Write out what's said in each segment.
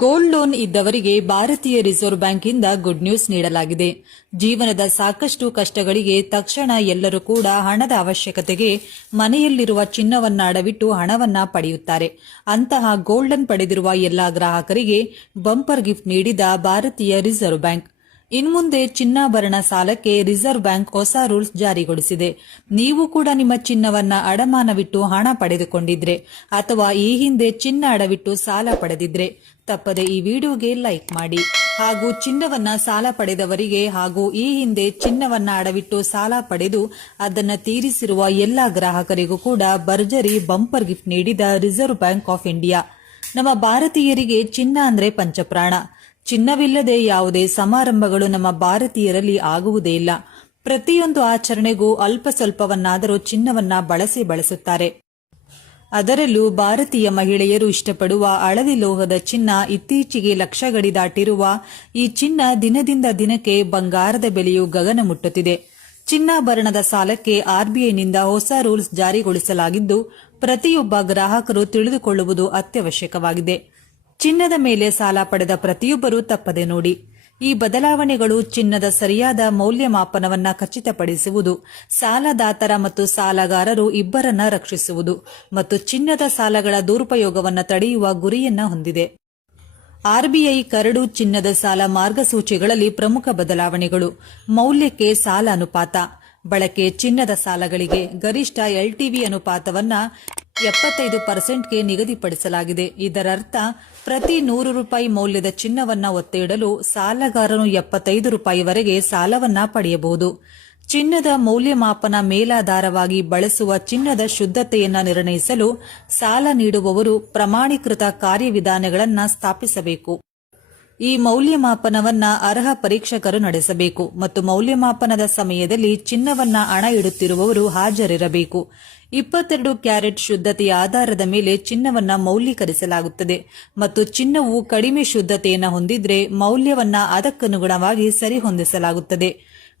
Gold loan ಇದ್ದವರಿಗೆ ಭಾರತೀಯ reserve ಬ್ಯಾಂಕಿಂದ ಗುಡ್ ನ್ಯೂಸ್ ನೀಡಲಾಗಿದೆ. ಜೀವನದ ಸಾಕಷ್ಟು ಕಷ್ಟಗಳಿಗೆ ತಕ್ಷಣ ಎಲ್ಲರೂ ಕೂಡ ಹಣದ ಅವಶ್ಯಕತೆಗೆ ಮನೆಯಲ್ಲಿರುವ ಚಿನ್ನವನ್ನ ಅಡವಿಟ್ಟು ಹಣವನ್ನ ಪಡೆಯುತ್ತಾರೆ. ಅಂತಹ ಗೋಲ್ಡನ್ ಪಡೆದಿರುವ ಎಲ್ಲಾ ಗ್ರಾಹಕರಿಗೆ ಬಂಪರ್ ಗಿಫ್ಟ್ ನೀಡಿದ ಭಾರತೀಯ ರಿಸರ್ವ್ ಬ್ಯಾಂಕ್. ಇನ್ಮುಂದೆ ಚಿನ್ನಾಭರಣ ಸಾಲಕ್ಕೆ ರಿಸರ್ವ್ ಬ್ಯಾಂಕ್ ಹೊಸ ರೂಲ್ಸ್ ಜಾರಿಗೊಳಿಸಿದೆ. ನೀವು ಕೂಡ ನಿಮ್ಮ ಚಿನ್ನವನ್ನ ಅಡಮಾನವಿಟ್ಟು ಹಣ ಪಡೆದುಕೊಂಡಿದ್ರೆ ಅಥವಾ ಈ ಹಿಂದೆ ಚಿನ್ನ ಅಡವಿಟ್ಟು ಸಾಲ ಪಡೆದಿದ್ರೆ ತಪ್ಪದೆ ಈ ವಿಡಿಯೋಗೆ ಲೈಕ್ ಮಾಡಿ. ಹಾಗೂ ಚಿನ್ನವನ್ನ ಸಾಲ ಪಡೆದವರಿಗೆ ಹಾಗೂ ಈ ಹಿಂದೆ ಚಿನ್ನವನ್ನ ಅಡವಿಟ್ಟು ಸಾಲ ಪಡೆದು ಅದನ್ನು ತೀರಿಸಿರುವ ಎಲ್ಲಾ ಗ್ರಾಹಕರಿಗೂ ಕೂಡ ಭರ್ಜರಿ ಬಂಪರ್ ಗಿಫ್ಟ್ ನೀಡಿದ ರಿಸರ್ವ್ ಬ್ಯಾಂಕ್ ಆಫ್ ಇಂಡಿಯಾ. ನಮ್ಮ ಭಾರತೀಯರಿಗೆ ಚಿನ್ನ ಅಂದ್ರೆ ಪಂಚಪ್ರಾಣ. ಚಿನ್ನವಿಲ್ಲದೆ ಯಾವುದೇ ಸಮಾರಂಭಗಳು ನಮ್ಮ ಭಾರತೀಯರಲ್ಲಿ ಆಗುವುದೇ ಇಲ್ಲ. ಪ್ರತಿಯೊಂದು ಆಚರಣೆಗೂ ಅಲ್ಪ ಸ್ವಲ್ಪವನ್ನಾದರೂ ಚಿನ್ನವನ್ನ ಬಳಸಿ ಬಳಸುತ್ತಾರೆ. ಅದರಲ್ಲೂ ಭಾರತೀಯ ಮಹಿಳೆಯರು ಇಷ್ಟಪಡುವ ಹಳದಿ ಲೋಹದ ಚಿನ್ನ ಇತ್ತೀಚೆಗೆ ಲಕ್ಷ ಗಡಿ ದಾಟಿರುವ ಈ ಚಿನ್ನ ದಿನದಿಂದ ದಿನಕ್ಕೆ ಬಂಗಾರದ ಬೆಲೆಯು ಗಗನ ಮುಟ್ಟುತ್ತಿದೆ. ಚಿನ್ನಾಭರಣದ ಸಾಲಕ್ಕೆ ಆರ್ಬಿಐನಿಂದ ಹೊಸ ರೂಲ್ಸ್ ಜಾರಿಗೊಳಿಸಲಾಗಿದ್ದು, ಪ್ರತಿಯೊಬ್ಬ ಗ್ರಾಹಕರು ತಿಳಿದುಕೊಳ್ಳುವುದು ಅತ್ಯವಶ್ಯಕವಾಗಿದೆ. ಚಿನ್ನದ ಮೇಲೆ ಸಾಲ ಪಡೆದ ಪ್ರತಿಯೊಬ್ಬರೂ ತಪ್ಪದೆ ನೋಡಿ. ಈ ಬದಲಾವಣೆಗಳು ಚಿನ್ನದ ಸರಿಯಾದ ಮೌಲ್ಯಮಾಪನವನ್ನು ಖಚಿತಪಡಿಸುವುದು, ಸಾಲದಾತರ ಮತ್ತು ಸಾಲಗಾರರು ಇಬ್ಬರನ್ನ ರಕ್ಷಿಸುವುದು ಮತ್ತು ಚಿನ್ನದ ಸಾಲಗಳ ದುರುಪಯೋಗವನ್ನು ತಡೆಯುವ ಗುರಿಯನ್ನ ಹೊಂದಿದೆ. ಆರ್ಬಿಐ ಕರಡು ಚಿನ್ನದ ಸಾಲ ಮಾರ್ಗಸೂಚಿಗಳಲ್ಲಿ ಪ್ರಮುಖ ಬದಲಾವಣೆಗಳು. ಮೌಲ್ಯಕ್ಕೆ ಸಾಲ ಅನುಪಾತ. ಬಳಕೆ ಚಿನ್ನದ ಸಾಲಗಳಿಗೆ ಗರಿಷ್ಠ ಎಲ್ಟಿವಿ ಅನುಪಾತವನ್ನ ಎಪ್ಪತ್ತೈದು ಪರ್ಸೆಂಟ್ಗೆ ನಿಗದಿಪಡಿಸಲಾಗಿದೆ. ಇದರರ್ಥ, ಪ್ರತಿ ನೂರು ರೂಪಾಯಿ ಮೌಲ್ಯದ ಚಿನ್ನವನ್ನ ಒತ್ತೆ ಇಡಲು ಸಾಲಗಾರನು ಎಪ್ಪತ್ತೈದು ರೂಪಾಯಿವರೆಗೆ ಸಾಲವನ್ನ ಪಡೆಯಬಹುದು. ಚಿನ್ನದ ಮೌಲ್ಯಮಾಪನ ಮೇಲಾಧಾರವಾಗಿ ಬಳಸುವ ಚಿನ್ನದ ಶುದ್ಧತೆಯನ್ನು ನಿರ್ಣಯಿಸಲು ಸಾಲ ನೀಡುವವರು ಪ್ರಮಾಣೀಕೃತ ಕಾರ್ಯವಿಧಾನಗಳನ್ನು ಸ್ಥಾಪಿಸಬೇಕು. ಈ ಮೌಲ್ಯಮಾಪನವನ್ನ ಅರ್ಹ ಪರೀಕ್ಷಕರು ನಡೆಸಬೇಕು ಮತ್ತು ಮೌಲ್ಯಮಾಪನದ ಸಮಯದಲ್ಲಿ ಚಿನ್ನವನ್ನ ಹಣ ಇಡುತ್ತಿರುವವರು ಹಾಜರಿರಬೇಕು. ಇಪ್ಪತ್ತೆರಡು ಕ್ಯಾರೆಟ್ ಶುದ್ಧತೆಯ ಆಧಾರದ ಮೇಲೆ ಚಿನ್ನವನ್ನ ಮೌಲ್ಯೀಕರಿಸಲಾಗುತ್ತದೆ ಮತ್ತು ಚಿನ್ನವು ಕಡಿಮೆ ಶುದ್ಧತೆಯನ್ನು ಹೊಂದಿದ್ರೆ ಮೌಲ್ಯವನ್ನ ಅದಕ್ಕನುಗುಣವಾಗಿ ಸರಿಹೊಂದಿಸಲಾಗುತ್ತದೆ.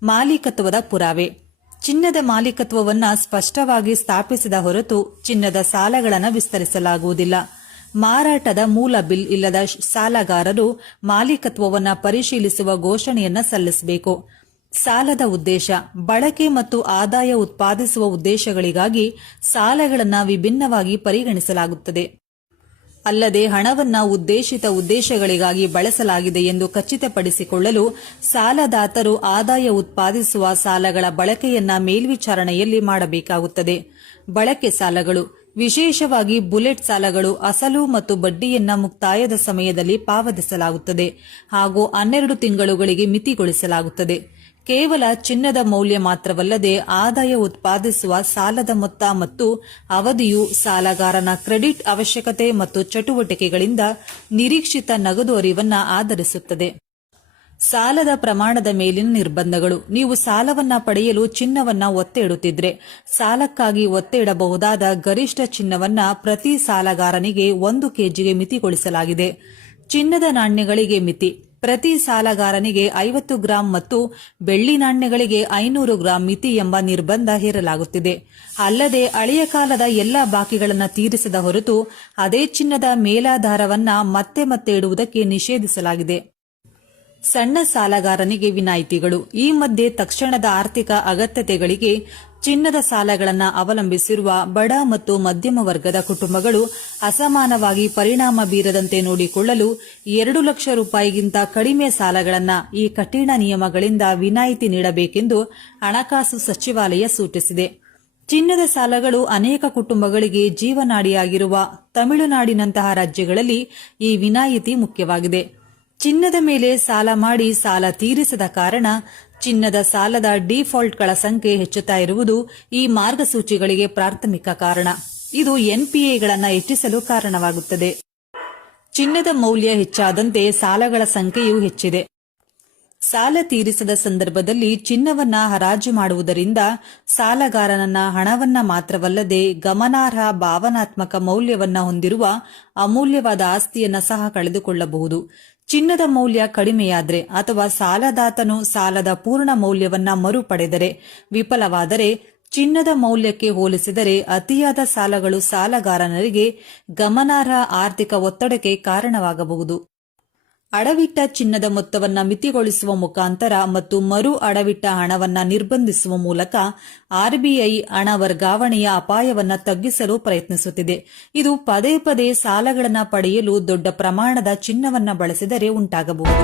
ಮಾಲೀಕತ್ವದ ಪುರಾವೆ. ಚಿನ್ನದ ಮಾಲೀಕತ್ವವನ್ನ ಸ್ಪಷ್ಟವಾಗಿ ಸ್ಥಾಪಿಸಿದ ಹೊರತು ಚಿನ್ನದ ಸಾಲಗಳನ್ನು ವಿಸ್ತರಿಸಲಾಗುವುದಿಲ್ಲ. ಮಾರಾಟದ ಮೂಲ ಬಿಲ್ ಇಲ್ಲದ ಸಾಲಗಾರರು ಮಾಲೀಕತ್ವವನ್ನು ಪರಿಶೀಲಿಸುವ ಘೋಷಣೆಯನ್ನು ಸಲ್ಲಿಸಬೇಕು. ಸಾಲದ ಉದ್ದೇಶ, ಬಳಕೆ ಮತ್ತು ಆದಾಯ ಉತ್ಪಾದಿಸುವ ಉದ್ದೇಶಗಳಿಗಾಗಿ ಸಾಲಗಳನ್ನು ವಿಭಿನ್ನವಾಗಿ ಪರಿಗಣಿಸಲಾಗುತ್ತದೆ. ಅಲ್ಲದೆ ಹಣವನ್ನ ಉದ್ದೇಶಿತ ಉದ್ದೇಶಗಳಿಗಾಗಿ ಬಳಸಲಾಗಿದೆ ಎಂದು ಖಚಿತಪಡಿಸಿಕೊಳ್ಳಲು ಸಾಲದಾತರು ಆದಾಯ ಉತ್ಪಾದಿಸುವ ಸಾಲಗಳ ಬಳಕೆಯನ್ನ ಮೇಲ್ವಿಚಾರಣೆಯಲ್ಲಿ ಮಾಡಬೇಕಾಗುತ್ತದೆ. ಬಳಕೆ ಸಾಲಗಳು ವಿಶೇಷವಾಗಿ ಬುಲೆಟ್ ಸಾಲಗಳು ಅಸಲು ಮತ್ತು ಬಡ್ಡಿಯನ್ನ ಮುಕ್ತಾಯದ ಸಮಯದಲ್ಲಿ ಪಾವತಿಸಲಾಗುತ್ತದೆ ಹಾಗೂ ಹನ್ನೆರಡು ತಿಂಗಳುಗಳಿಗೆ ಮಿತಿಗೊಳಿಸಲಾಗುತ್ತದೆ. ಕೇವಲ ಚಿನ್ನದ ಮೌಲ್ಯ ಮಾತ್ರವಲ್ಲದೆ ಆದಾಯ ಉತ್ಪಾದಿಸುವ ಸಾಲದ ಮೊತ್ತ ಮತ್ತು ಅವಧಿಯು ಸಾಲಗಾರನ ಕ್ರೆಡಿಟ್ ಅವಶ್ಯಕತೆ ಮತ್ತು ಚಟುವಟಿಕೆಗಳಿಂದ ನಿರೀಕ್ಷಿತ ನಗದು ಅರಿವನ್ನ ಆಧರಿಸುತ್ತದೆ. ಸಾಲದ ಪ್ರಮಾಣದ ಮೇಲಿನ ನಿರ್ಬಂಧಗಳು. ನೀವು ಸಾಲವನ್ನ ಪಡೆಯಲು ಚಿನ್ನವನ್ನ ಒತ್ತೆ ಇಡುತ್ತಿದ್ರೆ ಸಾಲಕ್ಕಾಗಿ ಒತ್ತೆ ಇಡಬಹುದಾದ ಗರಿಷ್ಠ ಚಿನ್ನವನ್ನ ಪ್ರತಿ ಸಾಲಗಾರನಿಗೆ ಒಂದು ಕೆಜಿಗೆ ಮಿತಿಗೊಳಿಸಲಾಗಿದೆ. ಚಿನ್ನದ ನಾಣ್ಯಗಳಿಗೆ ಮಿತಿ. ಪ್ರತಿ ಸಾಲಗಾರನಿಗೆ ಐವತ್ತು ಗ್ರಾಂ ಮತ್ತು ಬೆಳ್ಳಿ ನಾಣ್ಯಗಳಿಗೆ ಐನೂರು ಗ್ರಾಂ ಮಿತಿ ಎಂಬ ನಿರ್ಬಂಧ ಹೇರಲಾಗುತ್ತಿದೆ. ಅಲ್ಲದೆ ಹಳೆಯ ಕಾಲದ ಎಲ್ಲಾ ಬಾಕಿಗಳನ್ನು ತೀರಿಸದ ಹೊರತು ಅದೇ ಚಿನ್ನದ ಮೇಲಾಧಾರವನ್ನ ಮತ್ತೆ ಮತ್ತೆ ಇಡುವುದಕ್ಕೆ ನಿಷೇಧಿಸಲಾಗಿದೆ. ಸಣ್ಣ ಸಾಲಗಾರನಿಗೆ ವಿನಾಯಿತಿಗಳು. ಈ ಮಧ್ಯೆ ತಕ್ಷಣದ ಆರ್ಥಿಕ ಅಗತ್ಯತೆಗಳಿಗೆ ಚಿನ್ನದ ಸಾಲಗಳನ್ನು ಅವಲಂಬಿಸಿರುವ ಬಡ ಮತ್ತು ಮಧ್ಯಮ ವರ್ಗದ ಕುಟುಂಬಗಳು ಅಸಮಾನವಾಗಿ ಪರಿಣಾಮ ಬೀರದಂತೆ ನೋಡಿಕೊಳ್ಳಲು ಎರಡು ಲಕ್ಷ ರೂಪಾಯಿಗಿಂತ ಕಡಿಮೆ ಸಾಲಗಳನ್ನು ಈ ಕಠಿಣ ನಿಯಮಗಳಿಂದ ವಿನಾಯಿತಿ ನೀಡಬೇಕೆಂದು ಹಣಕಾಸು ಸಚಿವಾಲಯ ಸೂಚಿಸಿದೆ. ಚಿನ್ನದ ಸಾಲಗಳು ಅನೇಕ ಕುಟುಂಬಗಳಿಗೆ ಜೀವನಾಡಿಯಾಗಿರುವ ತಮಿಳುನಾಡಿನಂತಹ ರಾಜ್ಯಗಳಲ್ಲಿ ಈ ವಿನಾಯಿತಿ ಮುಖ್ಯವಾಗಿದೆ. ಚಿನ್ನದ ಮೇಲೆ ಸಾಲ ಮಾಡಿ ಸಾಲ ತೀರಿಸದ ಕಾರಣ ಚಿನ್ನದ ಸಾಲದ ಡಿಫಾಲ್ಟ್ಗಳ ಸಂಖ್ಯೆ ಹೆಚ್ಚುತ್ತಾ ಇರುವುದು ಈ ಮಾರ್ಗಸೂಚಿಗಳಿಗೆ ಪ್ರಾಥಮಿಕ ಕಾರಣ. ಇದು ಎನ್ಪಿಎಗಳನ್ನು ಹೆಚ್ಚಿಸಲು ಕಾರಣವಾಗುತ್ತದೆ. ಚಿನ್ನದ ಮೌಲ್ಯ ಹೆಚ್ಚಾದಂತೆ ಸಾಲಗಳ ಸಂಖ್ಯೆಯೂ ಹೆಚ್ಚಿದೆ. ಸಾಲ ತೀರಿಸದ ಸಂದರ್ಭದಲ್ಲಿ ಚಿನ್ನವನ್ನ ಹರಾಜು ಮಾಡುವುದರಿಂದ ಸಾಲಗಾರನನ್ನ ಹಣವನ್ನ ಮಾತ್ರವಲ್ಲದೆ ಗಮನಾರ್ಹ ಭಾವನಾತ್ಮಕ ಮೌಲ್ಯವನ್ನ ಹೊಂದಿರುವ ಅಮೂಲ್ಯವಾದ ಆಸ್ತಿಯನ್ನ ಸಹ ಕಳೆದುಕೊಳ್ಳಬಹುದು. ಚಿನ್ನದ ಮೌಲ್ಯ ಕಡಿಮೆಯಾದರೆ ಅಥವಾ ಸಾಲದಾತನು ಸಾಲದ ಪೂರ್ಣ ಮೌಲ್ಯವನ್ನ ಮರುಪಡೆದರೆ, ವಿಫಲವಾದರೆ ಚಿನ್ನದ ಮೌಲ್ಯಕ್ಕೆ ಹೋಲಿಸಿದರೆ ಅತಿಯಾದ ಸಾಲಗಳು ಸಾಲಗಾರನರಿಗೆ ಗಮನಾರ್ಹ ಆರ್ಥಿಕ ಒತ್ತಡಕ್ಕೆ ಕಾರಣವಾಗಬಹುದು. ಅಡವಿಟ್ಟ ಚಿನ್ನದ ಮೊತ್ತವನ್ನ ಮಿತಿಗೊಳಿಸುವ ಮುಖಾಂತರ ಮತ್ತು ಮರು ಅಡವಿಟ್ಟ ಹಣವನ್ನ ನಿರ್ಬಂಧಿಸುವ ಮೂಲಕ ಆರ್ಬಿಐ ಹಣ ವರ್ಗಾವಣೆಯ ಅಪಾಯವನ್ನ ತಗ್ಗಿಸಲು ಪ್ರಯತ್ನಿಸುತ್ತಿದೆ. ಇದು ಪದೇ ಪದೇ ಸಾಲಗಳನ್ನು ಪಡೆಯಲು ದೊಡ್ಡ ಪ್ರಮಾಣದ ಚಿನ್ನವನ್ನ ಬಳಸಿದರೆ ಉಂಟಾಗಬಹುದು.